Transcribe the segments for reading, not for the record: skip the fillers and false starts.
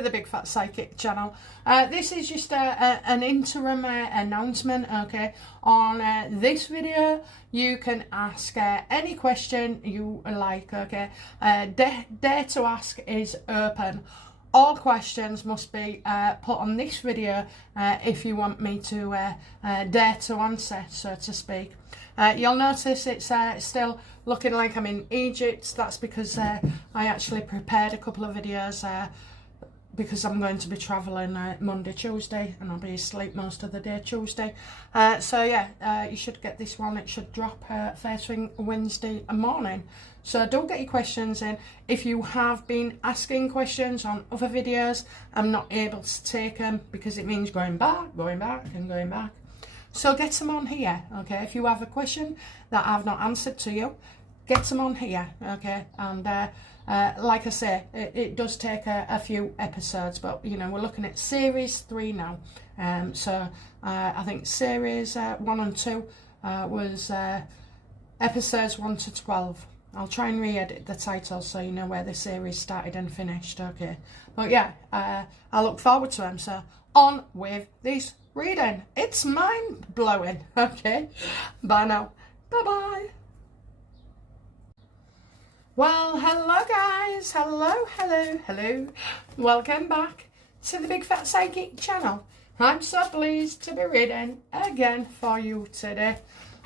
to the Big Fat Psychic channel. This is just an interim announcement, okay? On this video, you can ask any question you like, okay? Dare to ask is open. All questions must be put on this video if you want me to dare to answer, so to speak. You'll notice it's still looking like I'm in Egypt. That's because I actually prepared a couple of videos because I'm going to be travelling Monday, Tuesday, and I'll be asleep most of the day Tuesday. So yeah, you should get this one. It should drop first thing Wednesday morning. So don't get your questions in. If you have been asking questions on other videos, I'm not able to take them because it means going back and going back. So get them on here, okay? If you have a question that I've not answered to you, get them on here, okay? And like I say, it does take a few episodes, but you know, we're looking at series 3 now. So I think series 1 and 2 was episodes 1 to 12. I'll try and re-edit the title so you know where the series started and finished, okay? But yeah, I look forward to them. So on with this reading. It's mind-blowing, okay? Bye now. Bye-bye. Well, hello guys. Hello. Welcome back to the Big Fat Psychic channel. I'm so pleased to be reading again for you today.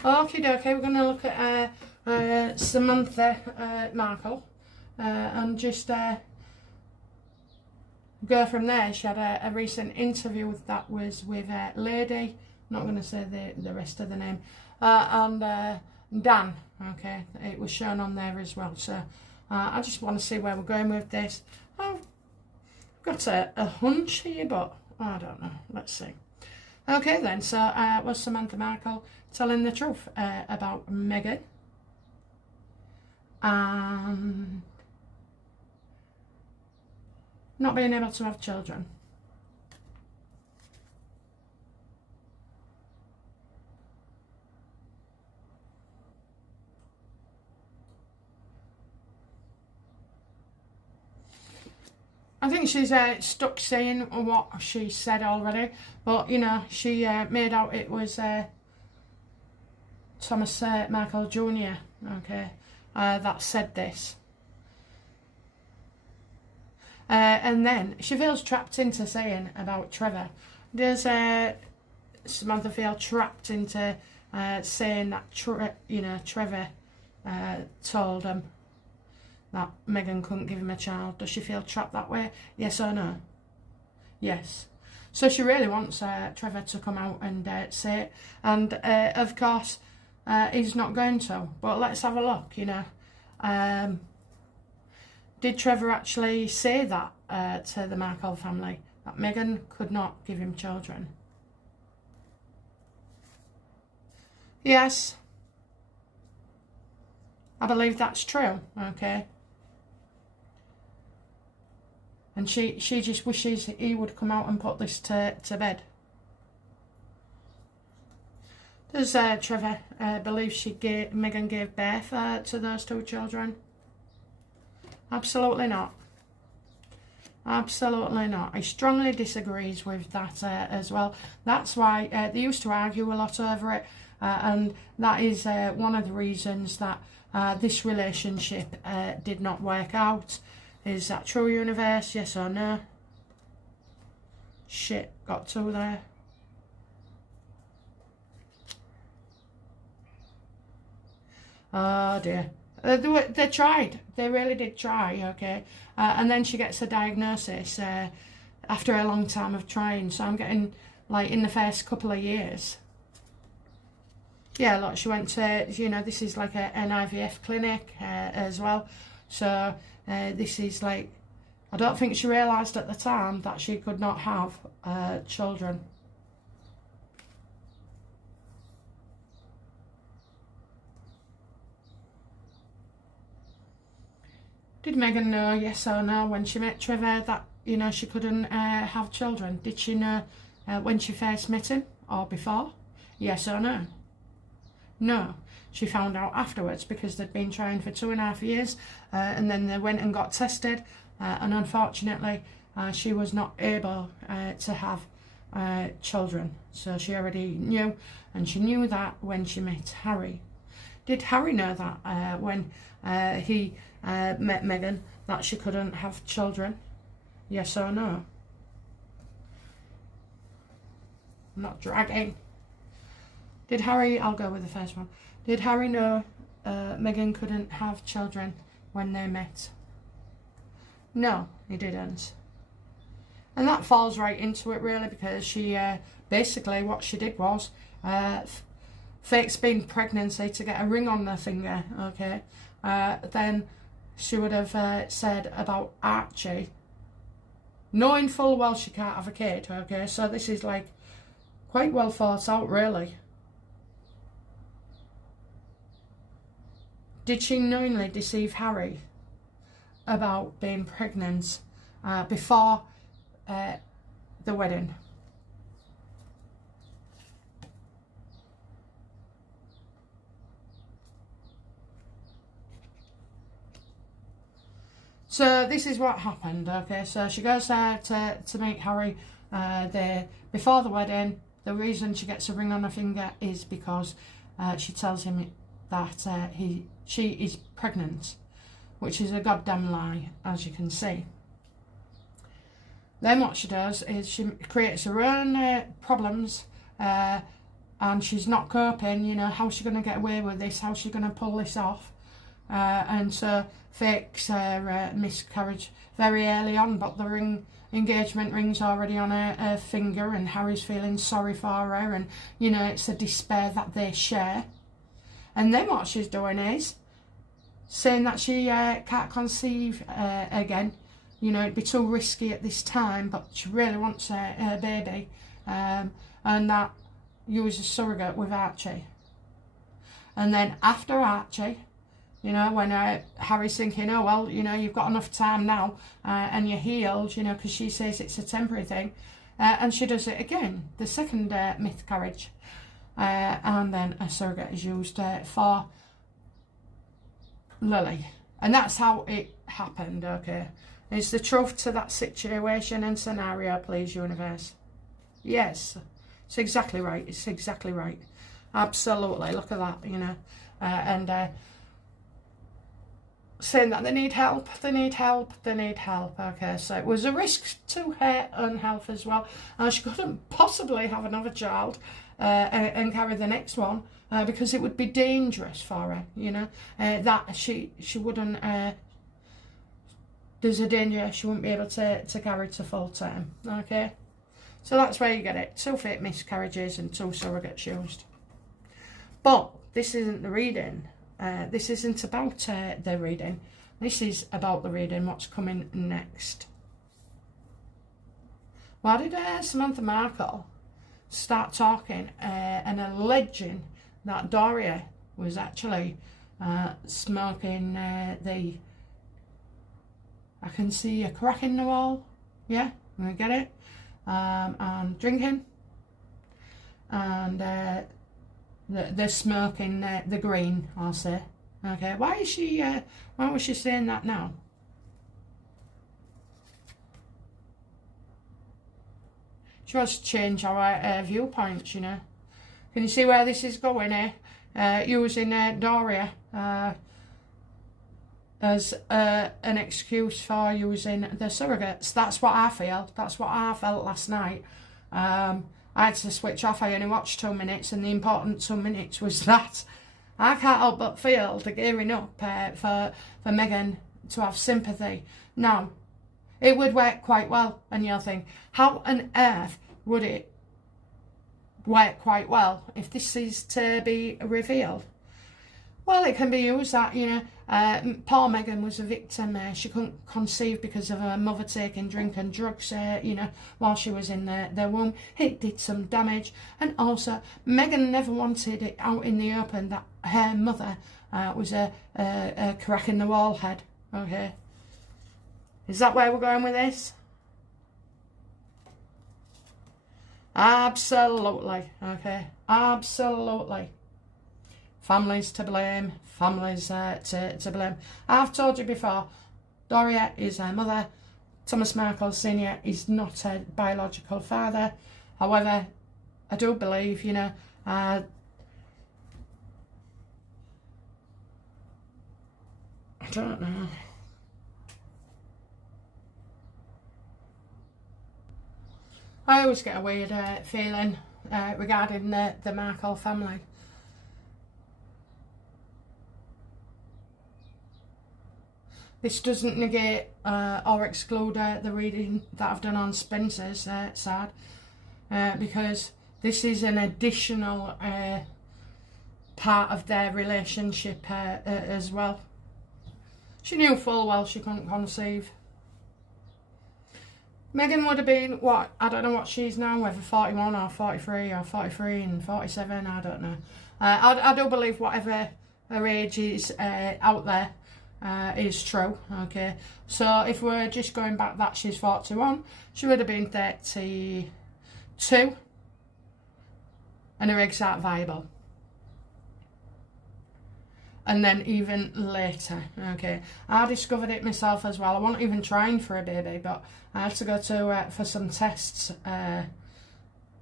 Okie dokie, we're going to look at Samantha Markle and just go from there. She had a recent interview that was with Lady, I'm not going to say the rest of the name, and Dan, okay, it was shown on there as well. So I just want to see where we're going with this. I've got a hunch here, but I don't know, let's see. Okay then, so was Samantha Markle telling the truth about Meghan and not being able to have children? I think she's stuck saying what she said already, but you know, she made out it was Thomas Markle Jr., okay, that said this. And then she feels trapped into saying about Trevor. Does Samantha feel trapped into saying that Trevor told him that Meghan couldn't give him a child? Does she feel trapped that way? Yes or no? Yes. So she really wants Trevor to come out and say it. And of course, he's not going to. But let's have a look, you know. Did Trevor actually say that to the Markle family, that Meghan could not give him children? Yes. I believe that's true, okay. And she just wishes he would come out and put this to bed. Does Trevor believe Meghan gave birth to those 2 children? Absolutely not. Absolutely not. He strongly disagrees with that as well. That's why they used to argue a lot over it, and that is one of the reasons that this relationship did not work out. Is that true, universe? Yes or no? Shit, got 2 there. Oh dear. They tried. They really did try, okay? And then she gets a diagnosis after a long time of trying. So I'm getting, like, in the first couple of years. Yeah, look, she went to, you know, this is like an IVF clinic as well. So this is like, I don't think she realised at the time that she could not have children. Did Meghan know, yes or no, when she met Trevor that, you know, she couldn't have children? Did she know when she first met him or before? Yes or no? No. She found out afterwards because they'd been trying for 2.5 years and then they went and got tested and unfortunately she was not able to have children. So she already knew, and she knew that when she met Harry. Did Harry know that when he met Meghan, that she couldn't have children? Yes or no? I'm not dragging. Did Harry, I'll go with the first one. Did Harry know Meghan couldn't have children when they met? No, he didn't. And that falls right into it, really, because she basically what she did was fake spin pregnancy to get a ring on their finger, okay? Then she would have said about Archie, knowing full well she can't have a kid, okay? So this is like quite well thought out, really. Did she knowingly deceive Harry about being pregnant before the wedding? So this is what happened, okay? So she goes there to meet Harry before the wedding. The reason she gets a ring on her finger is because she tells him that she is pregnant, which is a goddamn lie, as you can see. Then what she does is she creates her own problems, and she's not coping. You know, how's she going to get away with this? How's she going to pull this off? And so fakes her miscarriage very early on, but the engagement ring's already on her finger, and Harry's feeling sorry for her, and you know, it's a despair that they share. And then what she's doing is saying that she can't conceive again. You know, it'd be too risky at this time, but she really wants a baby, and that use a surrogate with Archie. And then after Archie, you know, when Harry's thinking, oh, well, you know, you've got enough time now and you're healed, you know, because she says it's a temporary thing. And she does it again, the second miscarriage. And then a surrogate is used for Lily. And that's how it happened, okay? Is the truth to that situation and scenario, please, universe? Yes. It's exactly right. It's exactly right. Absolutely. Look at that, you know. And saying that they need help, they need help, they need help. Okay, so it was a risk to her own health as well. And she couldn't possibly have another child and carry the next one because it would be dangerous for her, you know. That she wouldn't, there's a danger she wouldn't be able to carry to full term. Okay, so that's where you get it. 2 fake miscarriages and 2 surrogates used. But this isn't the reading. This isn't about the reading. This is about the reading, what's coming next. Why did Samantha Markle start talking and alleging that Doria was actually smoking I can see a crack in the wall, yeah, I get it, and drinking, and the smoke in the green, I'll say. Okay, why was she saying that now? She wants to change our viewpoints, you know. Can you see where this is going here? Using Doria as an excuse for using the surrogates. That's what I feel. That's what I felt last night. I had to switch off. I only watched 2 minutes, and the important 2 minutes was that I can't help but feel the gearing up for Meghan to have sympathy. Now, it would work quite well, and you'll think, how on earth would it work quite well if this is to be revealed? Well, it can be used that, you know, poor Meghan was a victim. She couldn't conceive because of her mother taking drink and drugs, you know, while she was in their womb. It did some damage. And also, Meghan never wanted it out in the open that her mother was a crack in the wall head. Okay. Is that where we're going with this? Absolutely. Okay. Absolutely. Families to blame, families to blame. I've told you before, Doria is her mother, Thomas Markle Sr. is not a biological father. However, I do believe, you know, I don't know. I always get a weird feeling regarding the Markle family. This doesn't negate or exclude the reading that I've done on Spencer's side, because this is an additional part of their relationship as well. She knew full well she couldn't conceive. Meghan would have been, what, I don't know what she's now, whether 41 or 43 or 43 and 47, I don't know. I do believe whatever her age is out there is true, okay. So if we're just going back that she's 41, she would have been 32 and her eggs aren't viable. And then even later, okay. I discovered it myself as well. I wasn't even trying for a baby, but I had to go to for some tests. I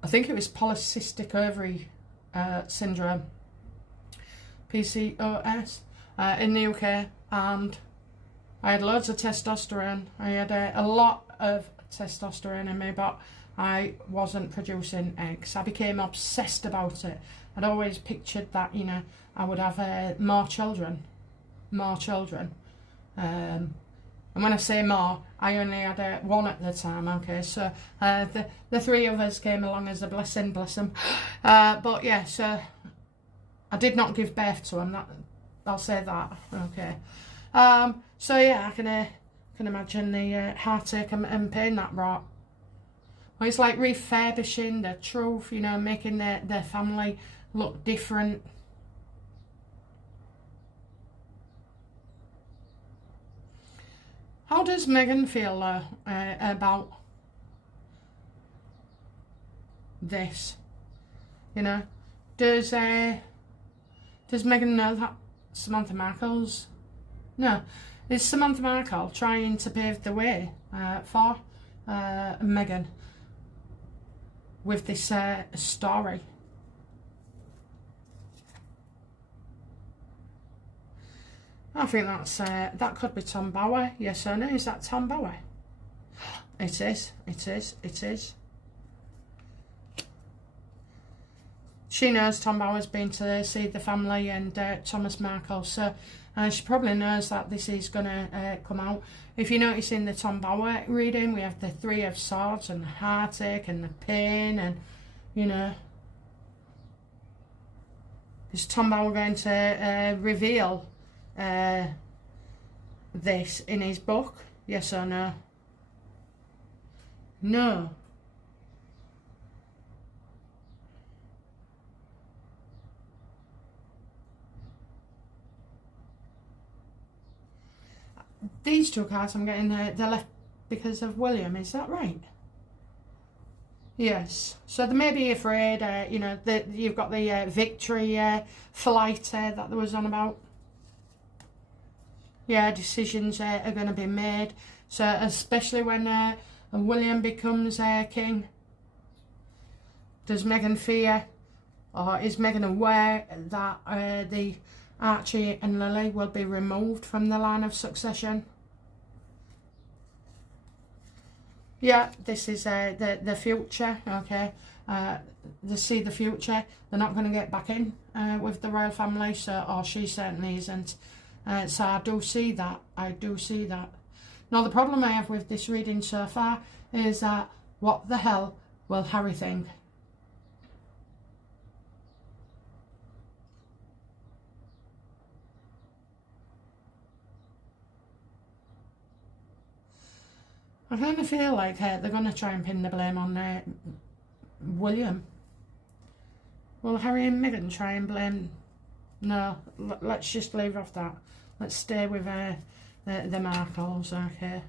think it was polycystic ovary syndrome, PCOS, in the UK, and I had loads of testosterone. I had a lot of testosterone in me, but I wasn't producing eggs. I became obsessed about it. I'd always pictured that, you know, I would have more children. And when I say more, I only had one at the time, okay, so the three of us came along as a blessing, bless them. But yeah, so I did not give birth to them, I'll say that, okay. So yeah, I can imagine the heartache and pain that brought. Well, it's like refurbishing the truth, you know, making their family look different. How does Meghan feel about this? You know, does Meghan know that Samantha Markle's? No, is Samantha Markle trying to pave the way for Meghan with this story? I think that's that could be Tom Bower. Yes or no? Is that Tom Bower? It is. It is. It is. She knows Tom Bower's been to see the family and Thomas Markle, so she probably knows that this is going to come out. If you notice in the Tom Bower reading, we have the Three of Swords and the heartache and the pain, and you know, is Tom Bower going to reveal this in his book? Yes or no? No. These two cards I'm getting, they're left because of William, is that right? Yes. So they may be afraid, you know, that you've got the victory flight that there was on about. Yeah, decisions are going to be made. So especially when William becomes king, does Meghan fear, or is Meghan aware that the Archie and Lily will be removed from the line of succession? Yeah, this is the future, okay. They see the future. They're not going to get back in with the royal family, so, or she certainly isn't. So I do see that. I do see that. Now the problem I have with this reading so far is that what the hell will Harry think? I kind of feel like they're going to try and pin the blame on William. Will Harry and Meghan try and blame? No, let's just leave off that. Let's stay with the Markles, okay.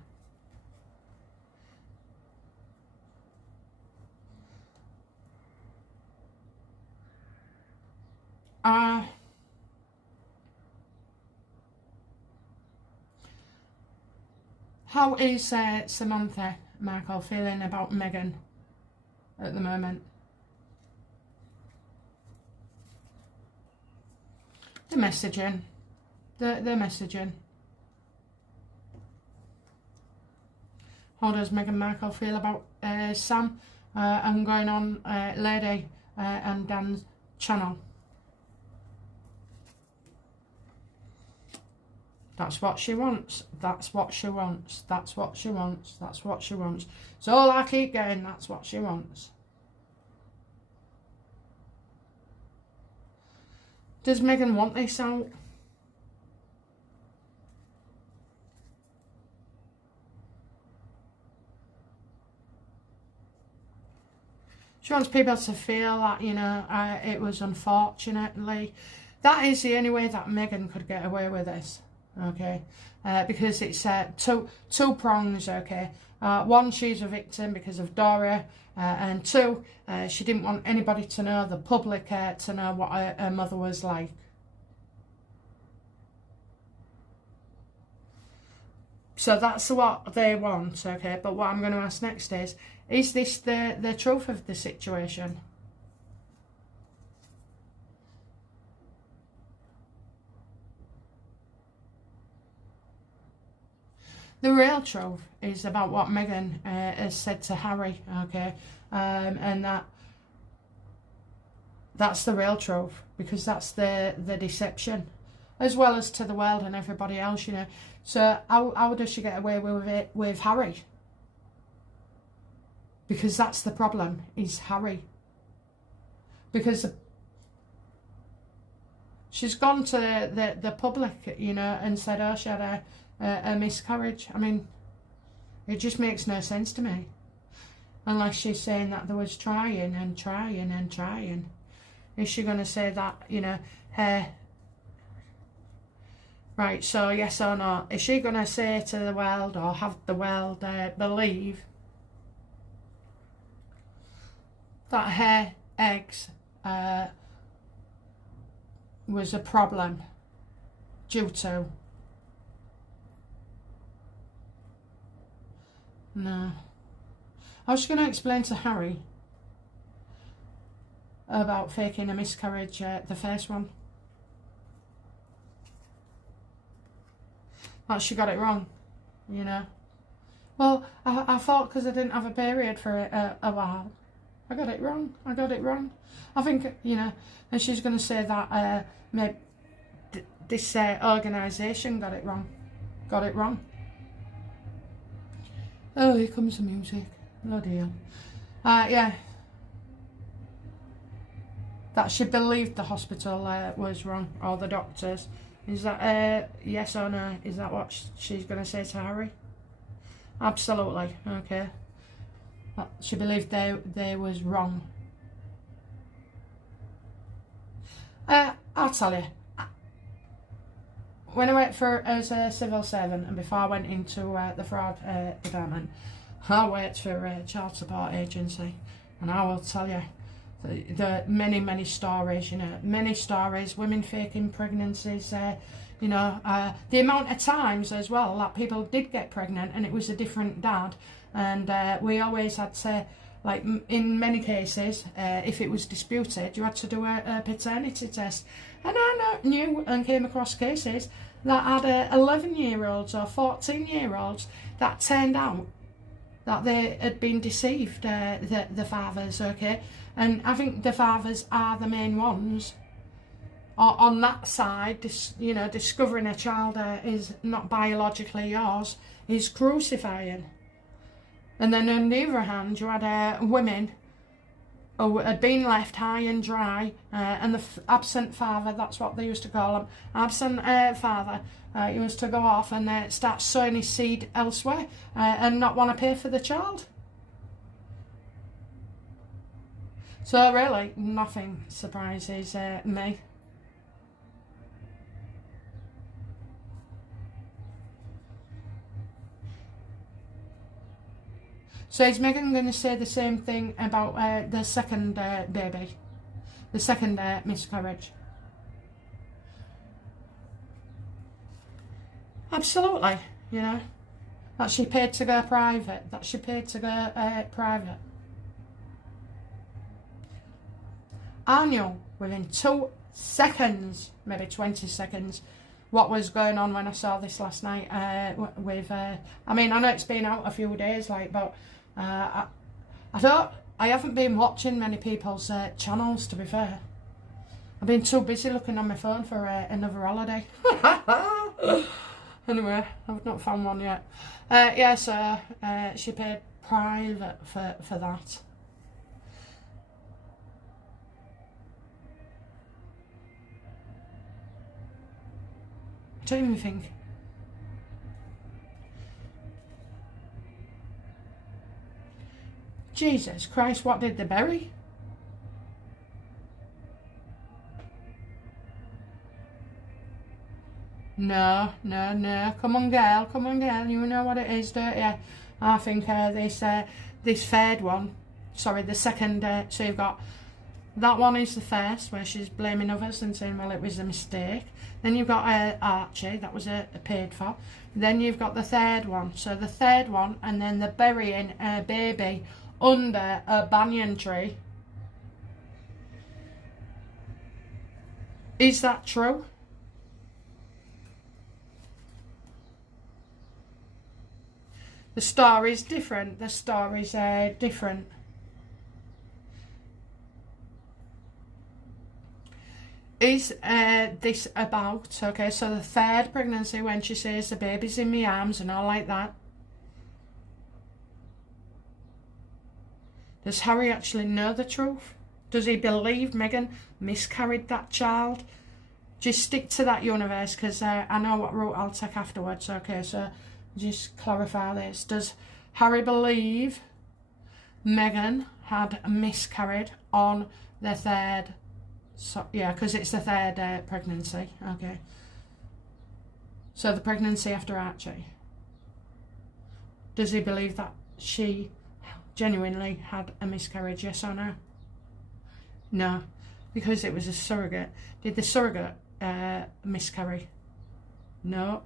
How is Samantha Markle feeling about Meghan at the moment? The messaging. The messaging. How does Meghan Markle feel about Sam and going on Lady and Dan's channel? That's what she wants. That's what she wants. That's what she wants. That's what she wants. It's all I keep getting. That's what she wants. Does Meghan want this out? She wants people to feel that, you know, it was unfortunately. That is the only way that Meghan could get away with this, okay? Because it's two prongs, okay? One, she's a victim because of Dora, and two, she didn't want anybody to know, the public to know what her mother was like. So that's what they want, okay? But what I'm going to ask next is this the truth of the situation? The real truth is about what Meghan has said to Harry, okay? And that's the real truth, because that's the deception, as well as to the world and everybody else, you know. So how does she get away with it with Harry? Because that's the problem, is Harry. Because she's gone to the public, you know, and said, oh, she had a miscarriage. I mean, it just makes no sense to me. Unless she's saying that there was trying and trying and trying. Is she going to say that, you know, right, so yes or no? Is she going to say to the world, or have the world believe that her eggs was a problem due to? No. I was going to explain to Harry about faking a miscarriage, the first one. That she got it wrong, you know. Well, I thought because I didn't have a period for a while, I got it wrong. I got it wrong. I think, you know, and she's going to say that maybe this organisation got it wrong. Got it wrong. Oh, here comes the music. No deal. Yeah. That she believed the hospital was wrong, or the doctors. Is that yes or no? Is that what she's going to say to Harry? Absolutely. Okay. She believed they was wrong. I'll tell you. When I worked as a civil servant, and before I went into the fraud department, I worked for a child support agency, and I will tell you the many stories, you know, many stories, women faking pregnancies, you know, the amount of times as well that people did get pregnant and it was a different dad, and we always had to, like in many cases, if it was disputed, you had to do a paternity test. And I knew and came across cases that had 11-year-olds or 14-year-olds that turned out that they had been deceived, the fathers, okay? And I think the fathers are the main ones on that side, you know, discovering a child is not biologically yours, is crucifying. And then on the other hand, you had women who had been left high and dry, and the absent father, that's what they used to call him, absent father, he was to go off and start sowing his seed elsewhere and not want to pay for the child. So really, nothing surprises me. So is Meghan going to say the same thing about the second baby, the second miscarriage? Absolutely, you know. That she paid to go private. That she paid to go private. I knew within 2 seconds, maybe 20 seconds, what was going on when I saw this last night with, I mean, I know it's been out a few days, like, but I haven't been watching many people's channels, to be fair. I've been too busy looking on my phone for another holiday. Anyway, I've not found one yet. Yeah, so she paid private for that. I don't even think. Jesus Christ, what did they bury? No. Come on, girl. You know what it is, don't you? I think this third one, sorry, the second, so you've got, that one is the first, where she's blaming others and saying, well, it was a mistake. Then you've got Archie, that was paid for. Then you've got the third one. So the third one, and then the burying a baby under a banyan tree. Is that true? The story's different. The story's different. Is this about, okay, so the third pregnancy, when she says the baby's in my arms and all like that, does Harry actually know the truth? Does he believe Meghan miscarried that child? Just stick to that universe, because I know what route I'll take afterwards, okay, so just clarify this. Does Harry believe Meghan had miscarried on the third? So yeah, because it's the third pregnancy. Okay. So the pregnancy after Archie. Does he believe that she genuinely had a miscarriage? Yes or no? No, because it was a surrogate. Did the surrogate miscarry? No.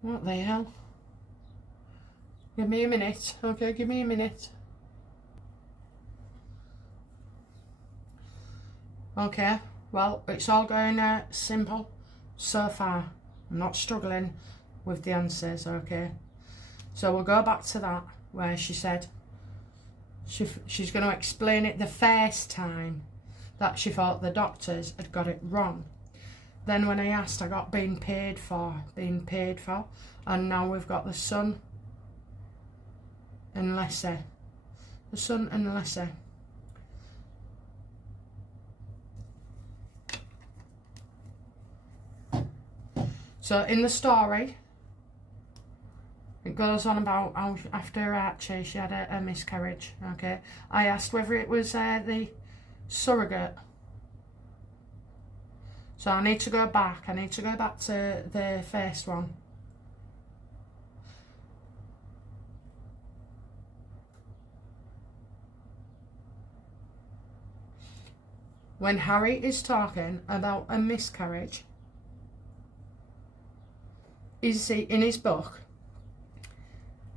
What the hell? Give me a minute, okay, give me a minute. Okay, well, it's all going simple so far. I'm not struggling with the answers, okay. So we'll go back to that, where she said she's going to explain it the first time that she thought the doctors had got it wrong. Then when I asked, I got being paid for, and now we've got the son and Lesser. The son and Lesser. So in the story, it goes on about how after Archie she had a miscarriage, okay. I asked whether it was the surrogate. So I need to go back. I need to go back to the first one. When Harry is talking about a miscarriage, is he, in his book,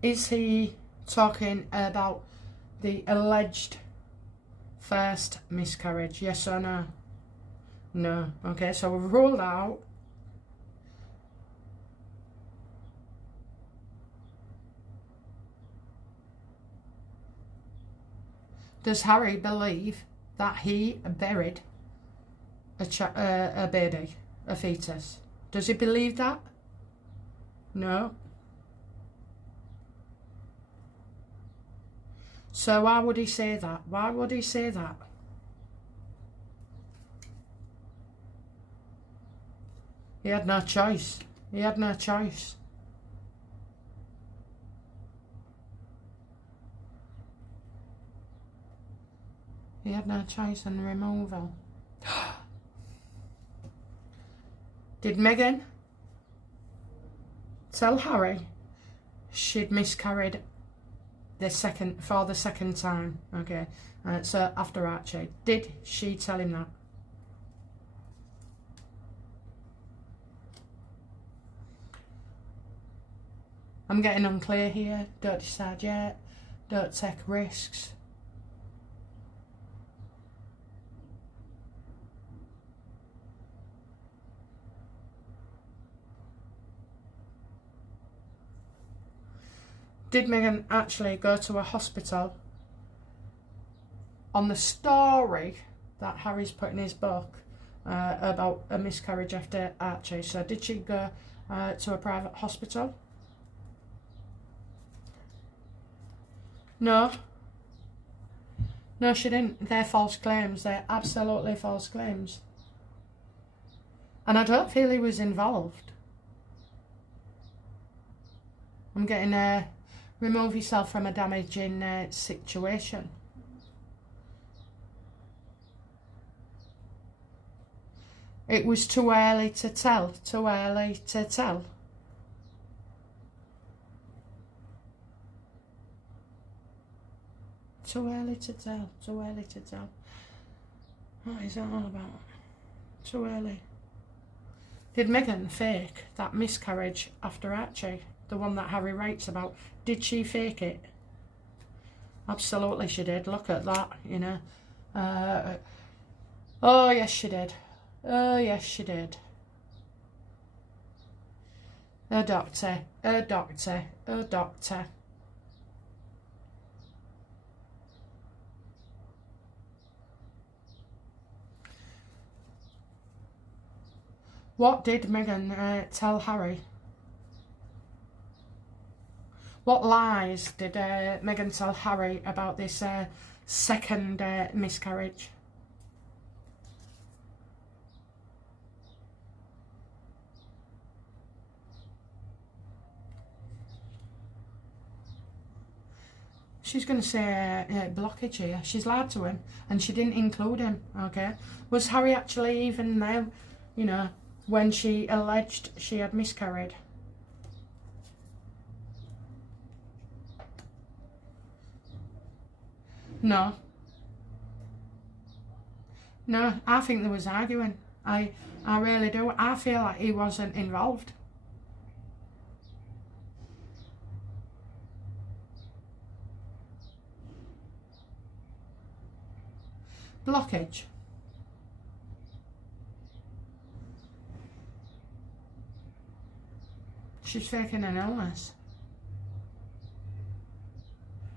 is he talking about the alleged first miscarriage? Yes or no? No. Okay, so we've ruled out. Does Harry believe that he buried a baby, a fetus? Does he believe that? No. So why would he say that? Why would he say that? He had no choice. He had no choice. He had no choice in removal. Did Meghan tell Harry she'd miscarried the second time, okay? So after Archie, did she tell him that? I'm getting unclear here. Don't decide yet. Don't take risks. Did Meghan actually go to a hospital on the story that Harry's put in his book about a miscarriage after Archie? So did she go to a private hospital? No. No, she didn't. They're false claims. They're absolutely false claims. And I don't feel he was involved. I'm getting remove yourself from a damaging situation. It was too early to tell. Too early to tell. Too early to tell. Too early to tell. What is that all about? Too early. Did Meghan fake that miscarriage after Archie? The one that Harry writes about. Did she fake it? Absolutely she did. Look at that, you know. Oh, yes she did. Oh, yes she did. A doctor. A doctor. A doctor. What did Meghan tell Harry? What lies did Meghan tell Harry about this second miscarriage? She's going to say blockage here. She's lied to him and she didn't include him, okay? Was Harry actually even there, you know, when she alleged she had miscarried? No. No, I think there was arguing. I really do. I feel like he wasn't involved. Blockage. She's faking an illness.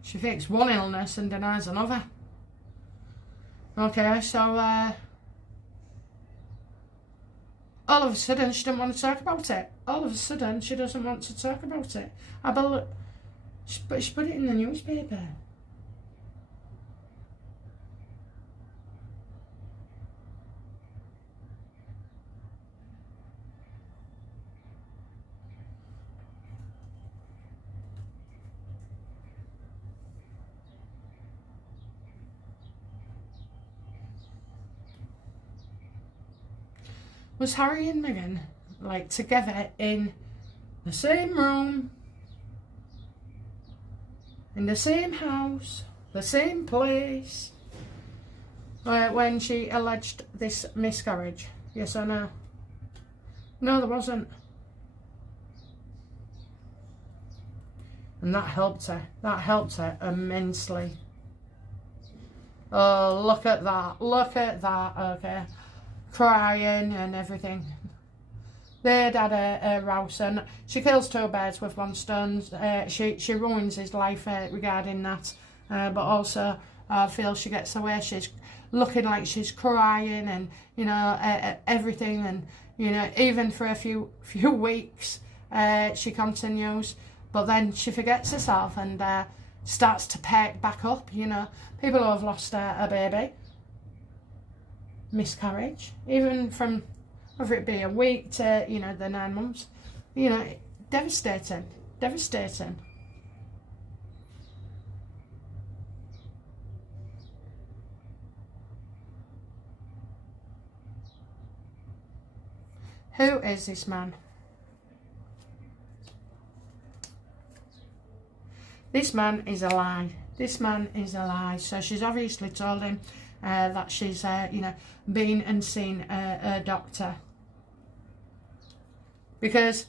She fakes one illness and denies another. Okay, so all of a sudden she didn't want to talk about it. All of a sudden she doesn't want to talk about it. She put it in the newspaper. Was Harry and Meghan like together in the same room, in the same house, the same place, when she alleged this miscarriage? Yes or no? No, there wasn't. And that helped her. That helped her immensely. Oh, look at that. Look at that, okay. Crying and everything. They'd had a rouse and she kills two birds with one stone. She ruins his life regarding that. But also I feel she gets away. She's looking like she's crying and, you know, everything. And, you know, even for a few weeks she continues. But then she forgets herself and starts to perk back up, you know. People who have lost a baby, miscarriage, even from, whether it be a week to, you know, the 9 months, you know, devastating, devastating. Who is this man? This man is a lie. This man is a lie. So she's obviously told him that she's, you know, been and seen a doctor. Because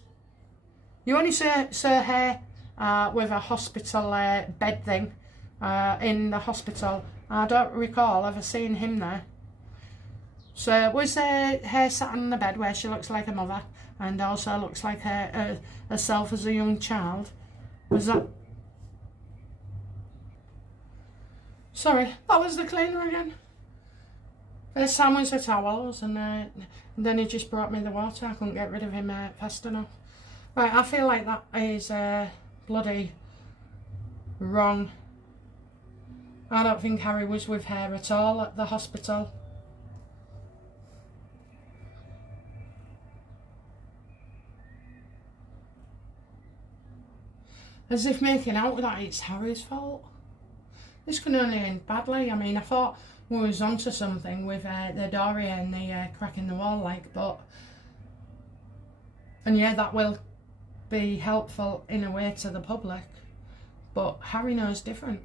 you only saw her with a hospital bed thing in the hospital. I don't recall ever seeing him there. So was her sat on the bed where she looks like a mother and also looks like herself as a young child? Was that... Sorry, that was the cleaner again. First time was the towels, and then he just brought me the water. I couldn't get rid of him fast enough. Right, I feel like that is bloody wrong. I don't think Harry was with her at all at the hospital. As if making out that it's Harry's fault. This can only end badly. I mean, I thought we was onto something with the Doria and the crack in the wall, like, but... And yeah, that will be helpful in a way to the public, but Harry knows different.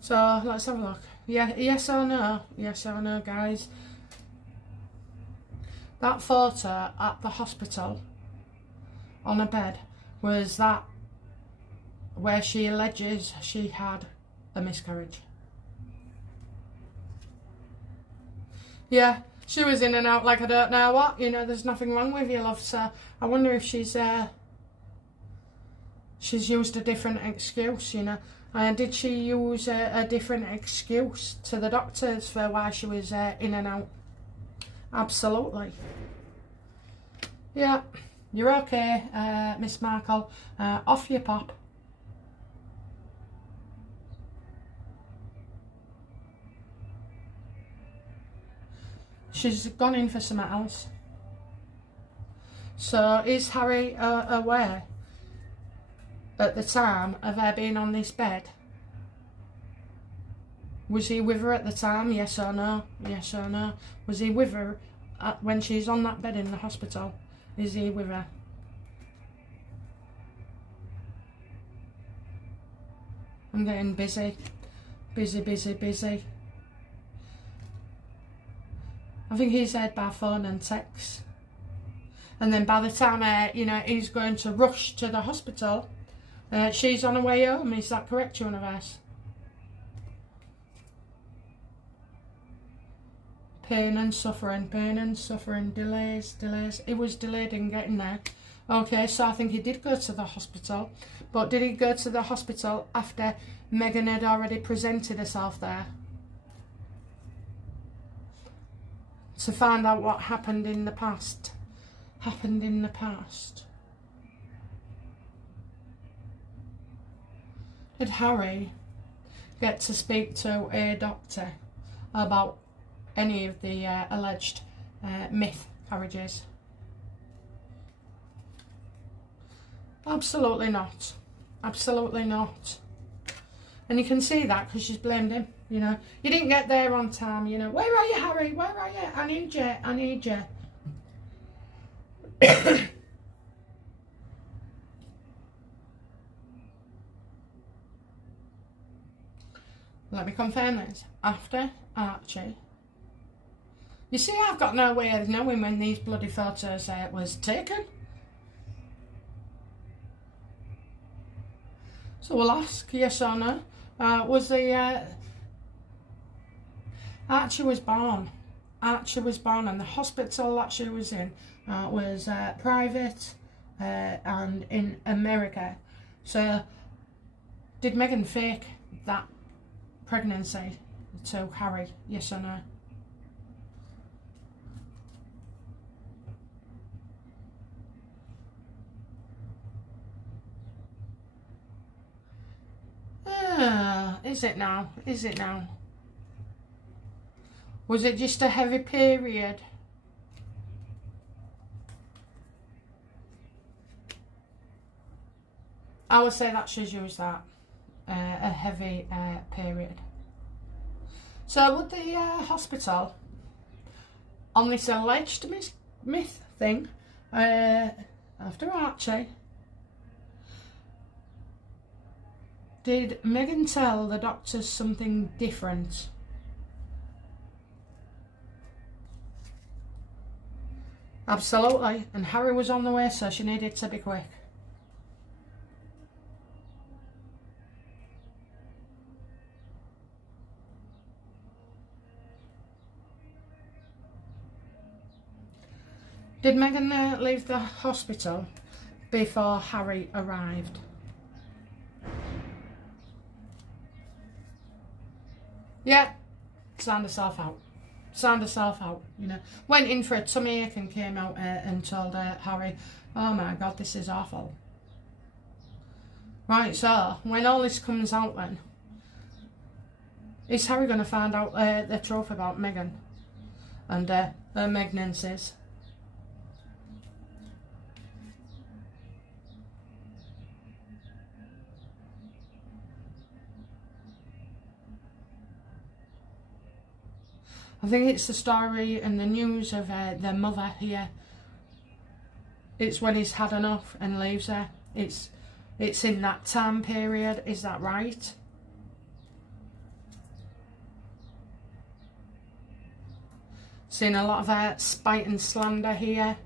So, let's have a look. Yeah, yes or no? Yes or no, guys? That photo at the hospital on a bed, was that where she alleges she had a miscarriage? Yeah, she was in and out like I don't know what. You know, there's nothing wrong with you, love. So I wonder if she's used a different excuse, you know. Did she use a different excuse to the doctors for why she was in and out? Absolutely. Yeah, you're okay, Miss Markle. Off you pop. She's gone in for something else. So is Harry aware at the time of her being on this bed? Was he with her at the time? Yes or no? Yes or no? Was he with her when she's on that bed in the hospital? Is he with her? I'm getting busy. Busy. I think he's heard by phone and text. And then by the time, you know, he's going to rush to the hospital, she's on her way home. Is that correct, Universe? Pain and suffering, delays. He was delayed in getting there. Okay, so I think he did go to the hospital. But did he go to the hospital after Meghan had already presented herself there? To find out what happened in the past. Did Harry get to speak to a doctor about any of the alleged miscarriages? Absolutely not. Absolutely not. And you can see that because she's blamed him, you know. You didn't get there on time, you know. Where are you, Harry? Where are you? I need you. Let me confirm this. After Archie. You see, I've got no way of knowing when these bloody photos was taken. So we'll ask, yes or no. Was the... Archie was born. And the hospital that she was in was private and in America. So did Meghan fake that pregnancy to Harry, yes or no? Is it now? Was it just a heavy period? I would say that she's used that. A heavy period. So would the hospital, on this alleged myth thing. After Archie, did Meghan tell the doctors something different? Absolutely, and Harry was on the way, so she needed to be quick. Did Meghan leave the hospital before Harry arrived? Yeah, signed herself out. Signed herself out, you know. Went in for a tummy ache and came out and told Harry, oh my God, this is awful. Right, so when all this comes out then, is Harry going to find out the truth about Meghan and her pregnancies? I think it's the story and the news of their mother here. It's when he's had enough and leaves her. It's in that time period. Is that right? Seeing a lot of spite and slander here.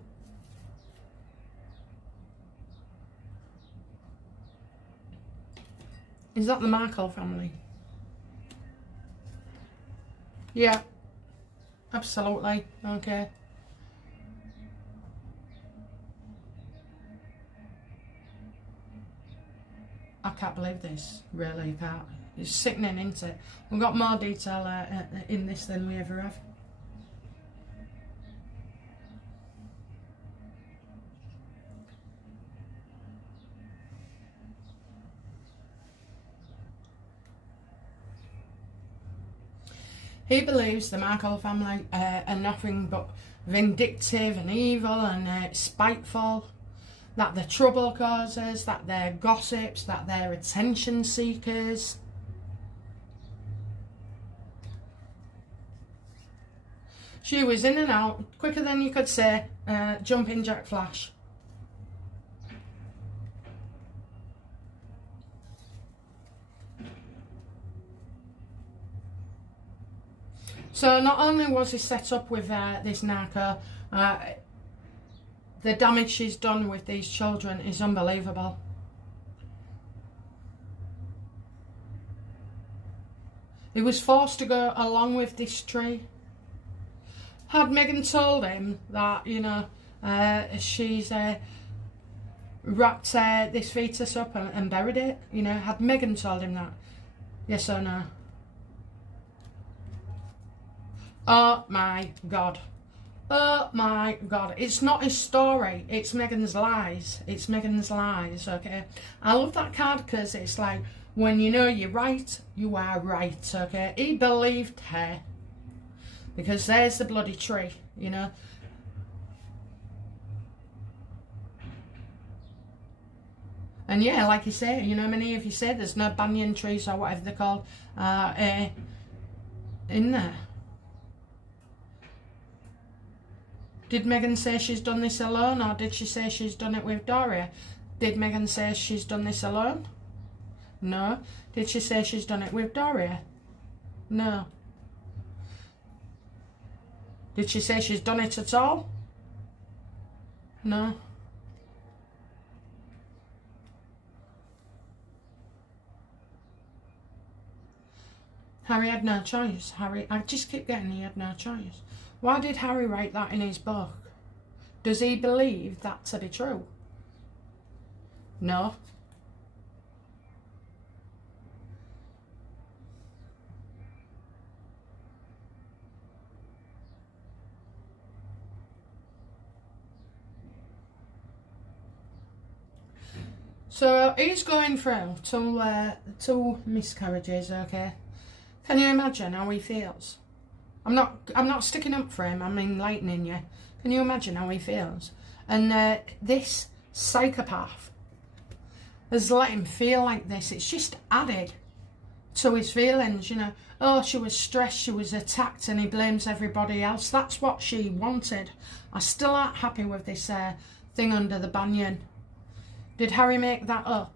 Is that the Markle family? Yeah. Absolutely, okay. I can't believe this, really, I can't. It's sickening, isn't it? We've got more detail in this than we ever have. He believes the Markle family are nothing but vindictive and evil and spiteful, that they're trouble causers, that they're gossips, that they're attention seekers. She was in and out quicker than you could say, jumping jack flash. So not only was he set up with this narco, the damage she's done with these children is unbelievable. He was forced to go along with this tree. Had Meghan told him that, you know, she's wrapped this fetus up and buried it, you know, had Meghan told him that? Yes or no? Oh my God. Oh my God. It's not his story. It's Meghan's lies. It's Meghan's lies, okay? I love that card because it's like, when you know you're right, you are right, okay? He believed her. Because there's the bloody tree, you know? And yeah, like you say, you know, many of you say there's no banyan trees or whatever they're called in there. Did Meghan say she's done this alone, or did she say she's done it with Doria? Did Meghan say she's done this alone? No. Did she say she's done it with Doria? No. Did she say she's done it at all? No. Harry had no choice. I just keep getting he had no choice. Why did Harry write that in his book? Does he believe that to be true? No. So he's going through two miscarriages, okay? Can you imagine how he feels? I'm not sticking up for him, I'm enlightening you. Can you imagine how he feels? And this psychopath has let him feel like this. It's just added to his feelings, you know. Oh, she was stressed, she was attacked, and he blames everybody else. That's what she wanted. I still aren't happy with this thing under the banyan. Did Harry make that up?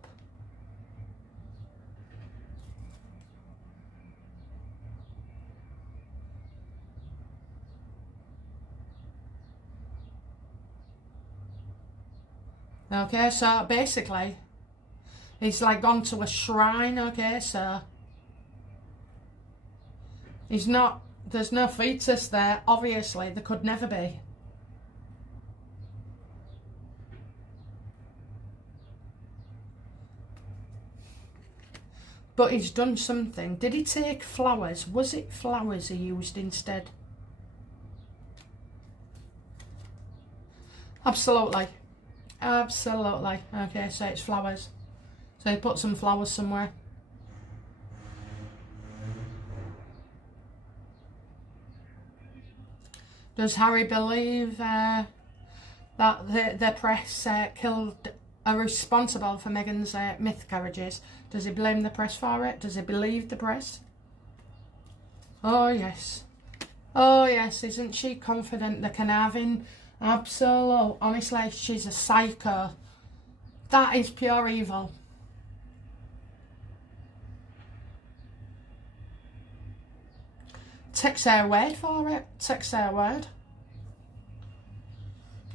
Okay, so basically, he's like gone to a shrine, okay, so he's not, there's no fetus there, obviously, there could never be. But he's done something. Did he take flowers? Was it flowers he used instead? Absolutely. Absolutely. Okay, so it's flowers. So he put some flowers somewhere. Does Harry believe that the press are responsible for Meghan's miscarriages? Does he blame the press for it? Does he believe the press? Oh yes. Oh yes, isn't she confident, the Carnarvon? Absolute. Honestly, she's a psycho. That is pure evil. Takes her word for it. Takes her word.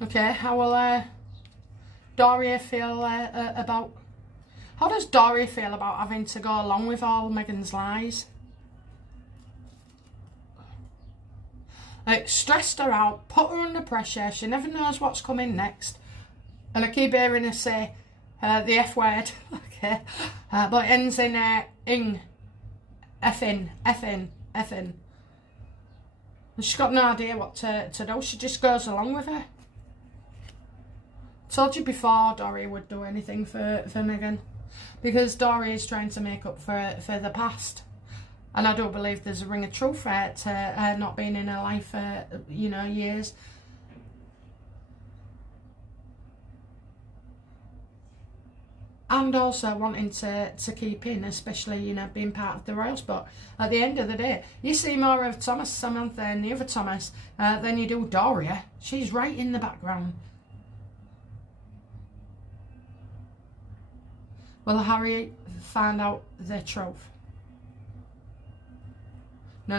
Okay, how will Doria feel about... How does Doria feel about having to go along with all Meghan's lies? It stressed her out, put her under pressure. She never knows what's coming next. And I keep hearing her say the F word. Okay, but it ends in ing, effing. And she's got no idea what to do. She just goes along with her. Told you before, Doria would do anything for Meghan, because Doria is trying to make up for the past. And I do believe there's a ring of truth to her not being in her life for, you know, years. And also wanting to keep in, especially, you know, being part of the royals. But at the end of the day, you see more of Thomas, Samantha and the other Thomas than you do Doria. She's right in the background. Will Harry find out the truth? No.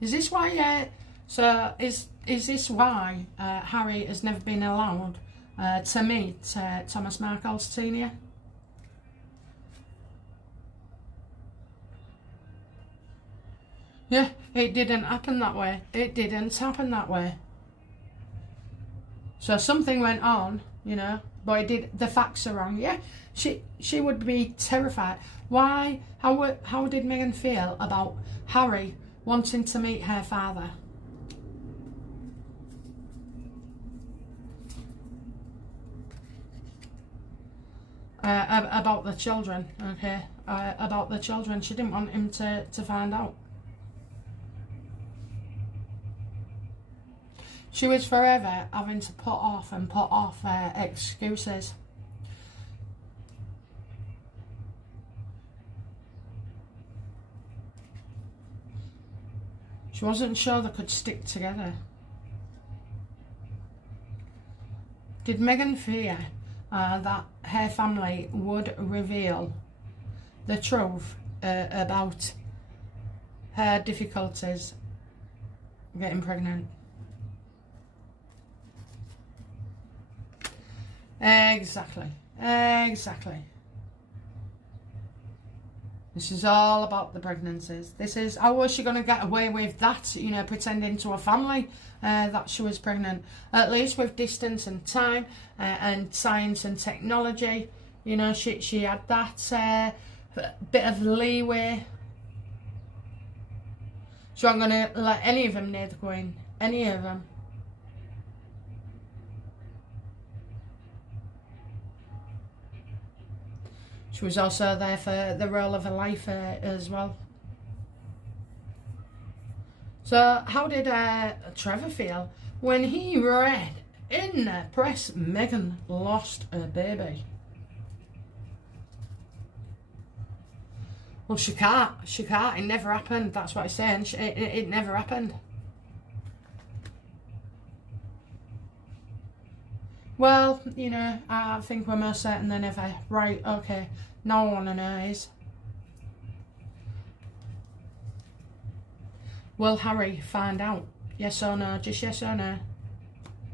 Is this why, so is this why Harry has never been allowed to meet Thomas Markle's senior? Yeah, it didn't happen that way. It didn't happen that way. So something went on, you know, but it did, the facts are wrong. Yeah, she would be terrified. Why? How did Meghan feel about Harry wanting to meet her father? About the children, okay? About the children. She didn't want him to find out. She was forever having to put off excuses. She wasn't sure they could stick together. Did Meghan fear that her family would reveal the truth about her difficulties getting pregnant? Exactly. This is all about the pregnancies. This is, how was she going to get away with that, you know, pretending to her family that she was pregnant? At least with distance and time and science and technology, you know, she had that bit of leeway. So I'm going to let any of them near the Queen. Any of them. She was also there for the role of a life as well. So how did Trevor feel when he read in the press Meghan lost her baby? Well, she can't. She can't. It never happened. That's what I'm saying. It never happened. Well, you know, I think we're more certain than ever. Right, okay. Now I want to know is, will Harry find out? Yes or no? Just yes or no?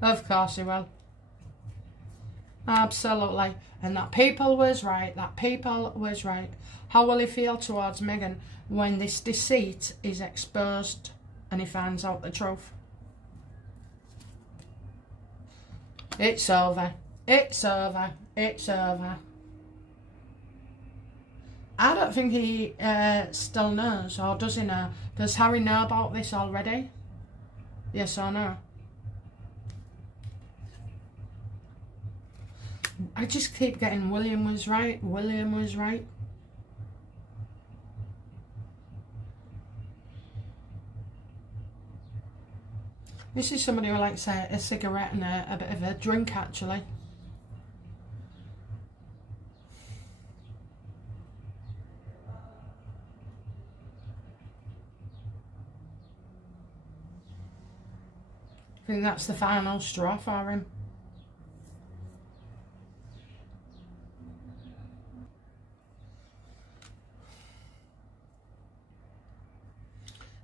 Of course he will. Absolutely. And that people was right. That people was right. How will he feel towards Meghan when this deceit is exposed and he finds out the truth? It's over. It's over. It's over. I don't think he still knows, or does he know? Does Harry know about this already? Yes or no? I just keep getting William was right. William was right. This is somebody who likes a cigarette and a bit of a drink, actually. I think that's the final straw for him.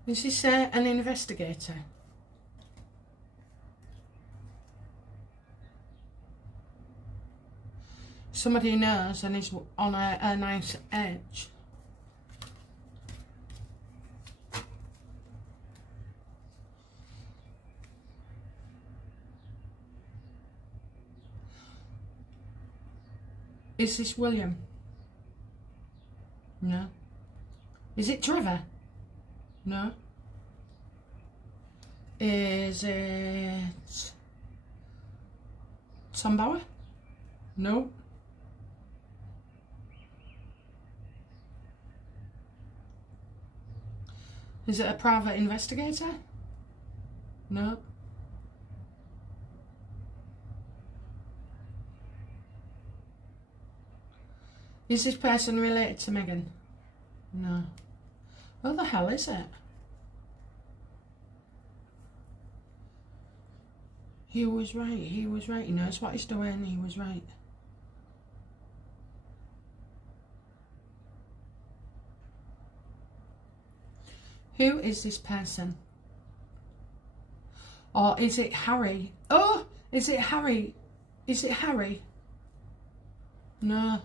Is this an investigator? Somebody knows and is on a nice edge. Is this William? No. Is it Trevor? No. Is it Tom Bauer? No. Is it a private investigator? No. Is this person related to Meghan? No. What the hell is it? He was right, he was right. He knows what he's doing, he was right. Who is this person? Or is it Harry? Oh, is it Harry? Is it Harry? No.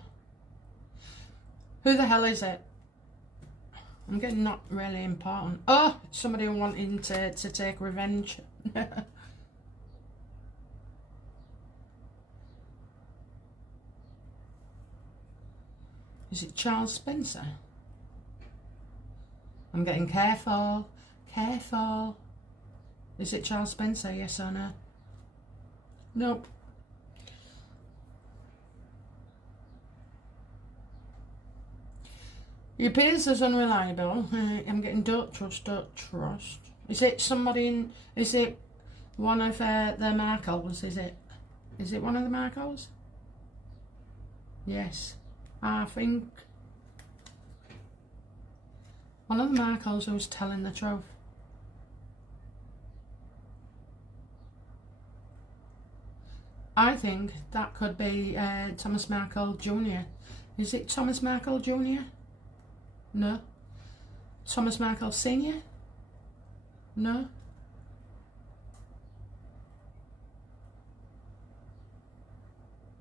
Who the hell is it? I'm getting not really important. Oh, somebody wanting to take revenge. Is it Charles Spencer? I'm getting careful. Careful. Is it Charles Spencer, yes or no? Nope. He appears as unreliable. I'm getting don't trust, don't trust. Is it somebody in, is it one of the Markles? Is it one of the Markles? Yes. I think one of the Markles who's telling the truth. I think that could be Thomas Markle Jr. Is it Thomas Markle Jr.? No. Thomas Markle Sr.? No.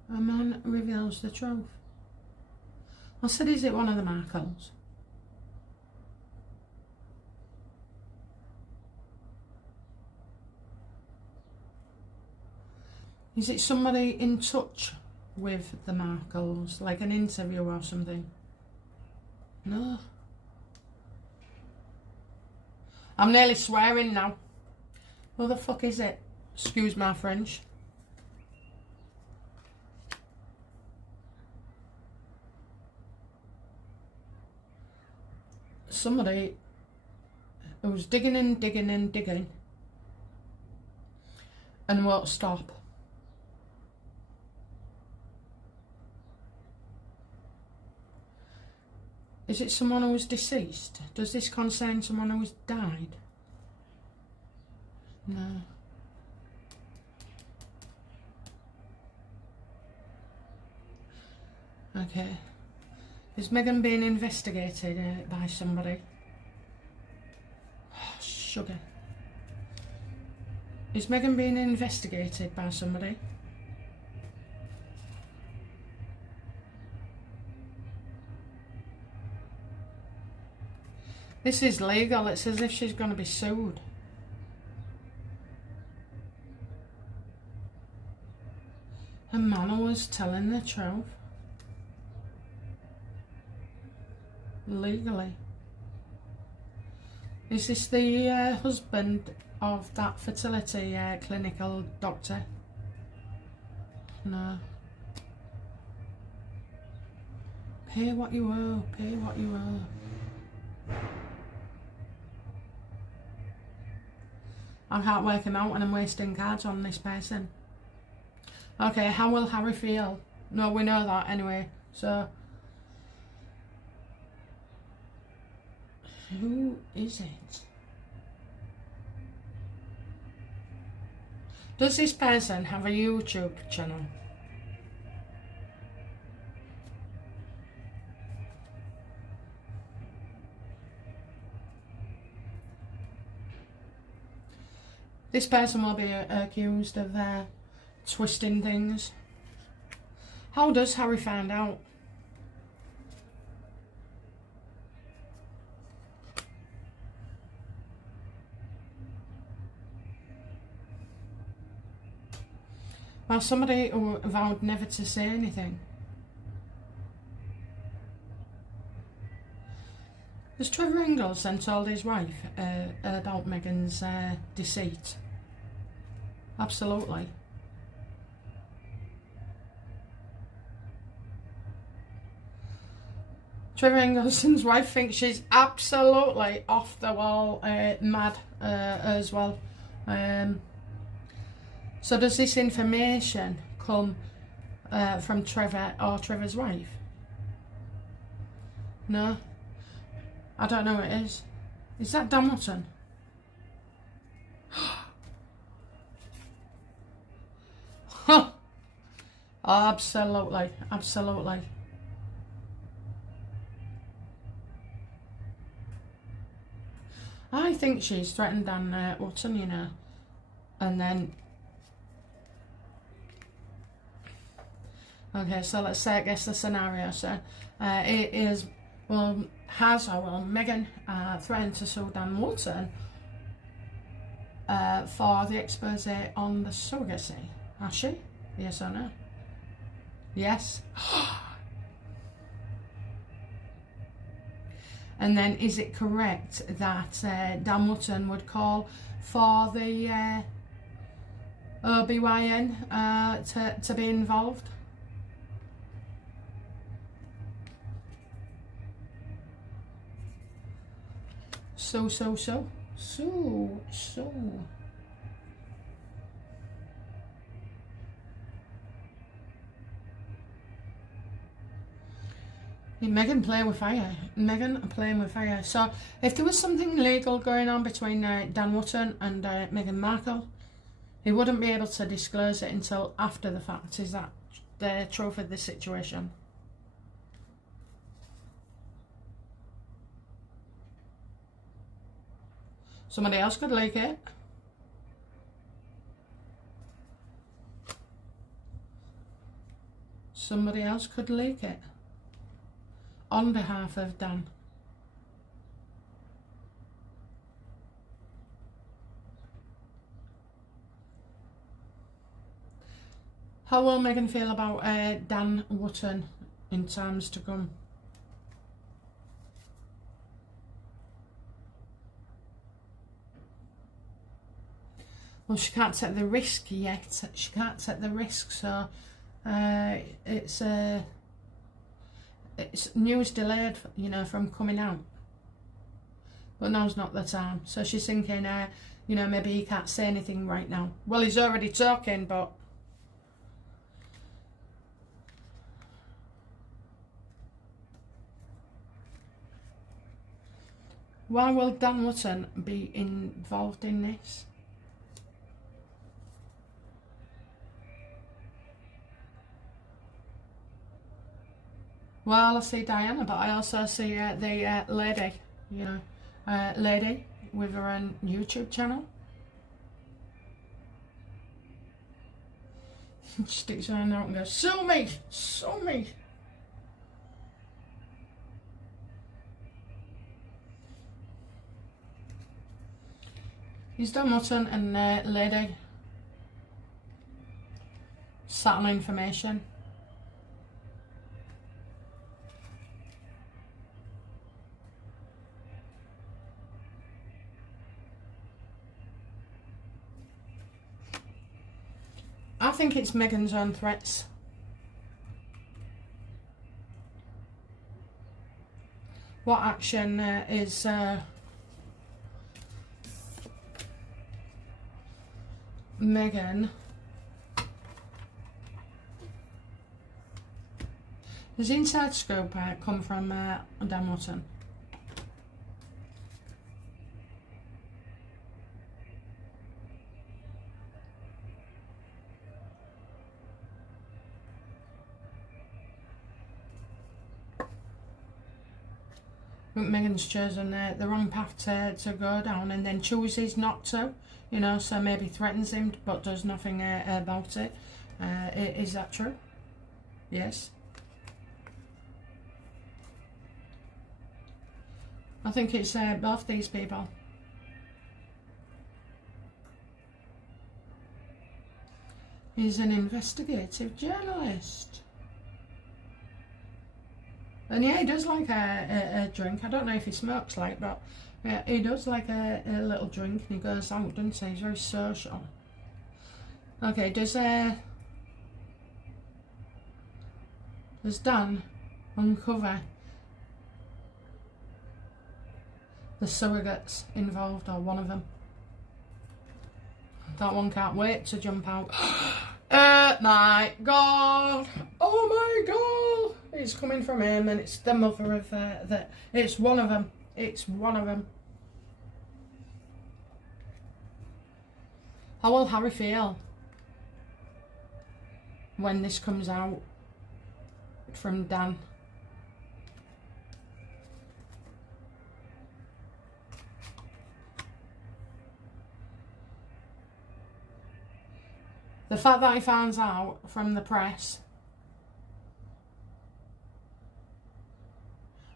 A man reveals the truth. I said, is it one of the Markles? Is it somebody in touch with the Markles, like an interview or something? No. I'm nearly swearing now. Who the fuck is it? Excuse my French. Somebody who's digging and digging and digging and won't stop. Is it someone who was deceased? Does this concern someone who has died? No. Okay. Is Meghan being investigated by somebody? Oh, sugar. Is Meghan being investigated by somebody? This is legal. It's as if she's going to be sued. A man was telling the truth. Legally. Is this the husband of that fertility clinical doctor? No. Pay what you owe. Pay what you owe. I can't work him out and I'm wasting cards on this person. Okay, how will Harry feel? No, we know that anyway. So, who is it? Does this person have a YouTube channel? This person will be accused of twisting things. How does Harry find out? Well, somebody who vowed never to say anything. Has Trevor Ingalls then told his wife about Meghan's deceit? Absolutely. Trevor Ingalls' wife thinks she's absolutely off the wall, mad as well. So does this information come from Trevor or Trevor's wife? No? I don't know what it is. Is that Dan Wootton? Oh, absolutely, absolutely. I think she's threatened Dan Wootton, you know. And then... Okay, so let's say, guess the scenario. So, it is... Well, Meghan threatened to sue Dan Wootton for the expose on the surrogacy. Has she? Yes or no? Yes. And then is it correct that Dan Wootton would call for the OBYN to be involved? So. Meghan playing with fire. Meghan playing with fire. So, if there was something legal going on between Dan Wootton and Meghan Markle, he wouldn't be able to disclose it until after the fact. Is that the truth of the situation? Somebody else could leak it. Somebody else could leak it. On behalf of Dan. How will Meghan feel about Dan Wootton in times to come? Well, she can't take the risk yet. She can't take the risk, so it's news delayed, you know, from coming out. But now's not the time. So she's thinking, you know, maybe he can't say anything right now. Well, he's already talking, but... Why will Dan Mutton be involved in this? Well, I see Diana, but I also see the lady, you know, lady with her own YouTube channel. Sticks her hand out and goes, "Sue me! Sue me!" He's Dan Mutton and lady sat on information. I think it's Meghan's own threats. What action is Meghan? Does inside scoop come from Dan Mutton? I think Meghan's chosen the wrong path to go down and then chooses not to, you know, so maybe threatens him but does nothing about it. Is that true? Yes. I think it's both these people. He's an investigative journalist. And yeah, he does like a drink. I don't know if he smokes like, but yeah, he does like a little drink and he goes out, doesn't he? He's very social. Okay, does Dan uncover the surrogates involved, or one of them? That one can't wait to jump out. Oh my god! Oh my god! It's coming from him, and it's the mother of the. It's one of them. It's one of them. How will Harry feel when this comes out from Dan? The fact that he finds out from the press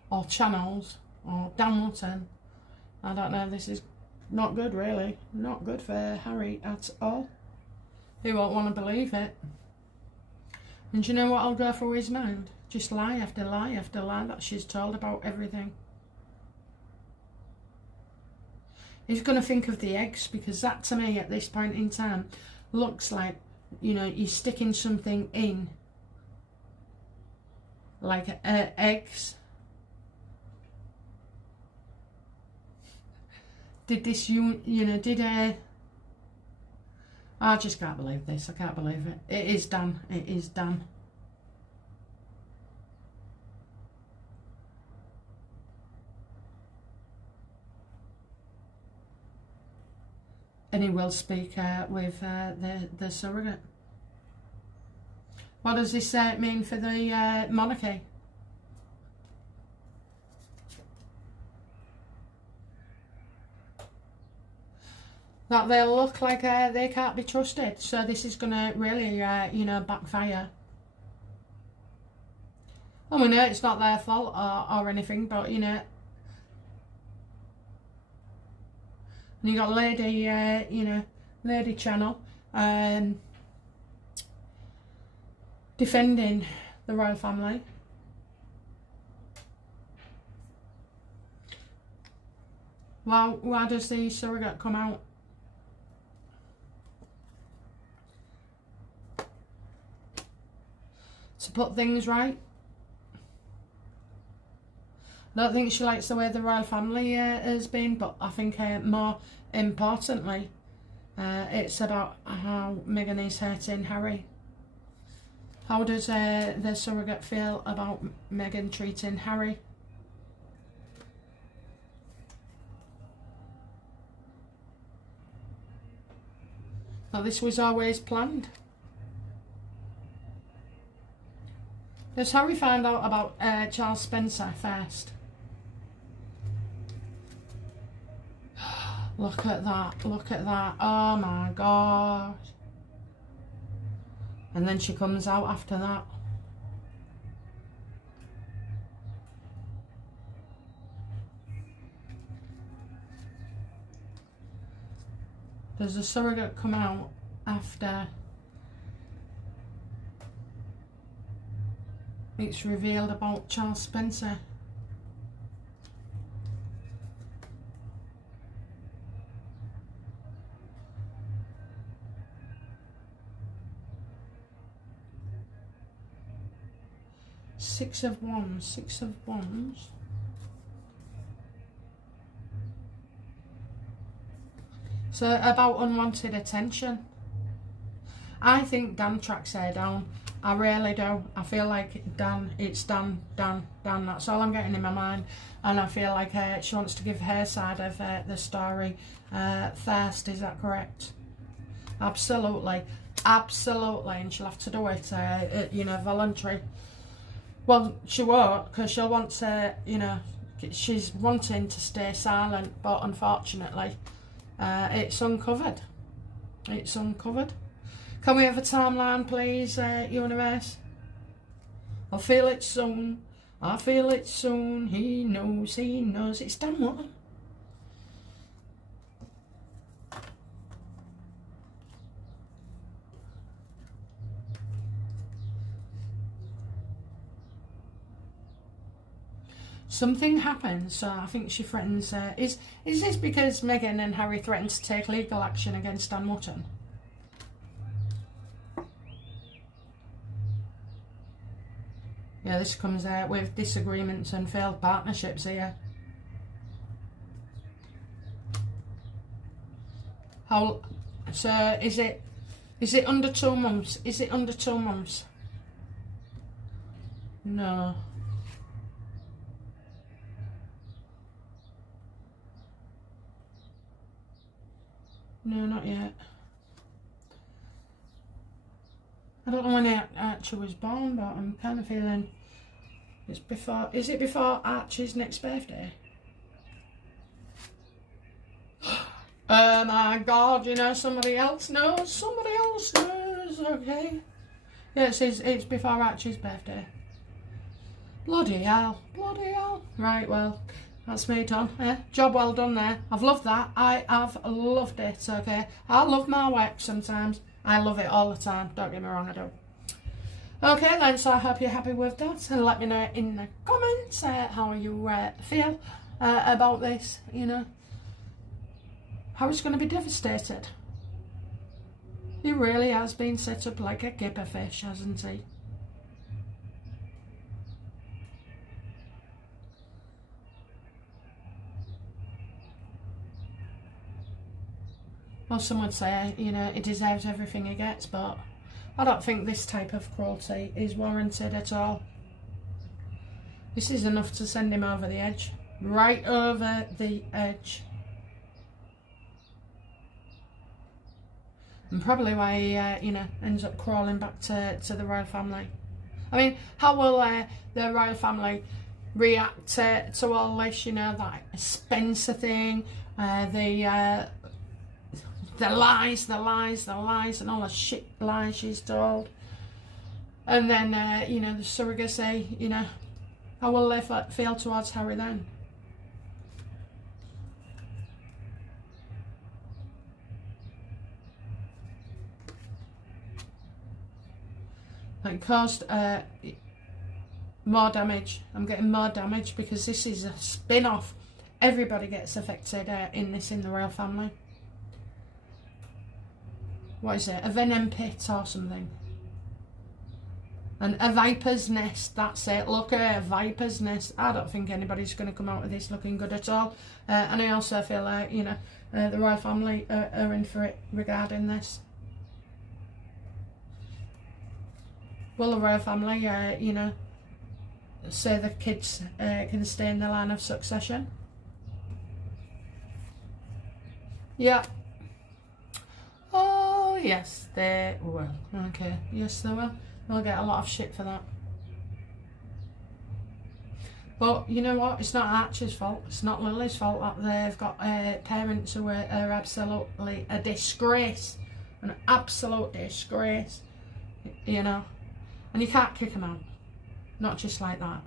or channels or Dan Mutton, I don't know, this is not good really. Not good for Harry at all. He won't want to believe it. And do you know what will go through his mind? Just lie after lie after lie that she's told about everything. He's going to think of the eggs, because that to me at this point in time looks like, you know, you're sticking something in, like eggs. Did this, you know, did I just can't believe this. I can't believe it. It is done. It is done. And he will speak with the surrogate. What does this mean for the monarchy? That they look like they can't be trusted. So this is going to really, you know, backfire. And we know it's not their fault or anything, but, you know. And you got Lady, you know, Lady Channel defending the royal family. Well, why does the surrogate come out? To put things right. I don't think she likes the way the royal family has been, but I think more importantly, it's about how Meghan is hurting Harry. How does the surrogate feel about Meghan treating Harry? But this was always planned. That's how we found out about Charles Spencer first. Look at that, look at that. Oh my God. And then she comes out after that. There's a surrogate come out after it's revealed about Charles Spencer. Six of Wands, Six of Wands. So about unwanted attention. I think Dan tracks her down. I really do. I feel like Dan, it's Dan. That's all I'm getting in my mind. And I feel like she wants to give her side of the story first. Is that correct? Absolutely. Absolutely. And she'll have to do it, you know, voluntary. Well, she won't, because she'll want to, you know, she's wanting to stay silent, but unfortunately, it's uncovered. It's uncovered. Can we have a timeline, please, universe? I'll feel it soon. I feel it soon. He knows, he knows. It's done what? Something happens, so I think she threatens. Is this because Meghan and Harry threatened to take legal action against Dan Mutton? Yeah, this comes out with disagreements and failed partnerships here. How? So is it under 2 months? Is it under 2 months? No. No, not yet. I don't know when Archie was born, but I'm kind of feeling it's before. Is it before Archie's next birthday? Oh my God, you know, somebody else knows. Somebody else knows, okay. Yeah, it says it's before Archie's birthday. Bloody hell, bloody hell. Right, well, that's me done. Job well done there. I've loved that. I have loved it, okay. I love my work sometimes. I love it all the time. Don't get me wrong, I do. Okay then, so I hope you're happy with that. And let me know in the comments how you feel about this, you know. How it's going to be devastated. He really has been set up like a gibber fish, hasn't he? Well, some would say, you know, he deserves everything he gets, but I don't think this type of cruelty is warranted at all. This is enough to send him over the edge. Right over the edge. And probably why he, you know, ends up crawling back to the royal family. I mean, how will the royal family react to all this, you know, that Spencer thing, the lies, and all the shit lies she's told. And then, you know, the surrogacy, you know, how will they feel towards Harry then? It caused more damage. I'm getting more damage because this is a spin-off. Everybody gets affected in the royal family. What is it? A venom pit or something. And a viper's nest, that's it. Look at a viper's nest. I don't think anybody's going to come out of this looking good at all. And I also feel like, you know, the royal family are in for it regarding this. Will the royal family, you know, say the kids can stay in the line of succession? Yeah. Oh, Yes, they will. Okay, yes, they will. They'll get a lot of shit for that. But you know what? It's not Archie's fault. It's not Lily's fault that they've got parents who are absolutely a disgrace. An absolute disgrace. You know? And you can't kick them out. Not just like that.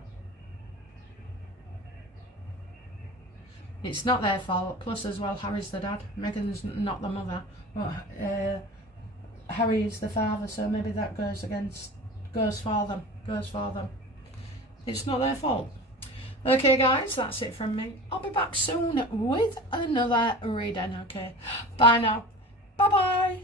It's not their fault. Plus, as well, Harry's the dad. Meghan's not the mother. But Harry is the father, so maybe that goes for them. It's not their fault. Okay, guys, that's it from me. I'll be back soon with another reading, okay? Bye now. Bye-bye.